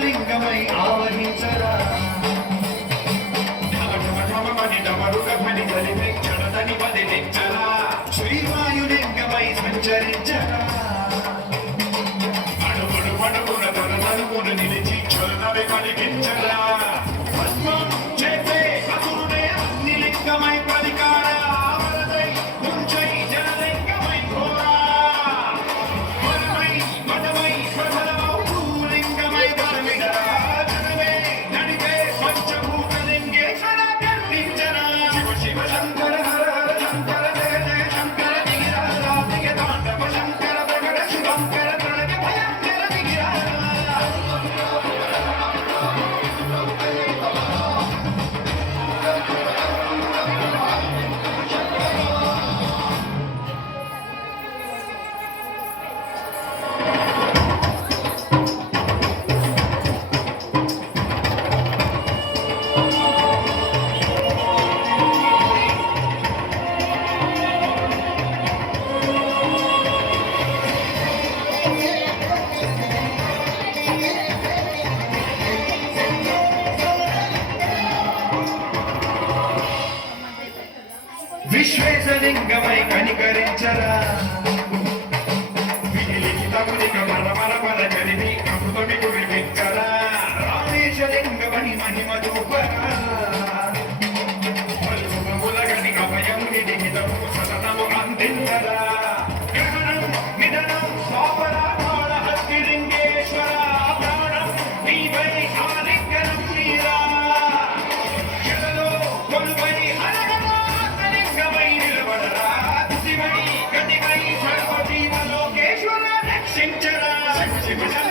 విశ్వేశలింగమై ఆవహించరా శ్రీవాయులింగమై సంచరించరా అడుగుడు పడుకున్న తనమును నిలిచి చలనమే కలిగించరా పద్మం చేసే అసురుడే అగ్నిలింగమై ప్రతికార ఆవరదై ముంచై జనలింగమై ఘోరా వరమై వనమై ప్రబలమౌ భూలింగమై బలమిడరా జనమే నడిపే పంచభూతలింగేశ్వర కర్ణించరా శివ శివ శంకర హర హర శంకర జయ జయ శంకర దిగిరాజ దిగ తాండవ శంకర ప్రకట శుభంకర ప్రణయ భయంకర దిగిరాజ విశ్వేశలింగమై కనికరించరా విలిఖితమునిక మరమర పర చరివి అమృతమి కురిపించరా రామేశలింగమని మహిమ చూపరా పలుములగని అభయం విలిఖితము సతతము అందించరా గ్రహణం నిధనం పాపరామాణ హస్తిలింగేశ్వర ప్రాణం నీవై ఆలింగనం నీరా జలలో కొలువై రక్షించరా శివ శివ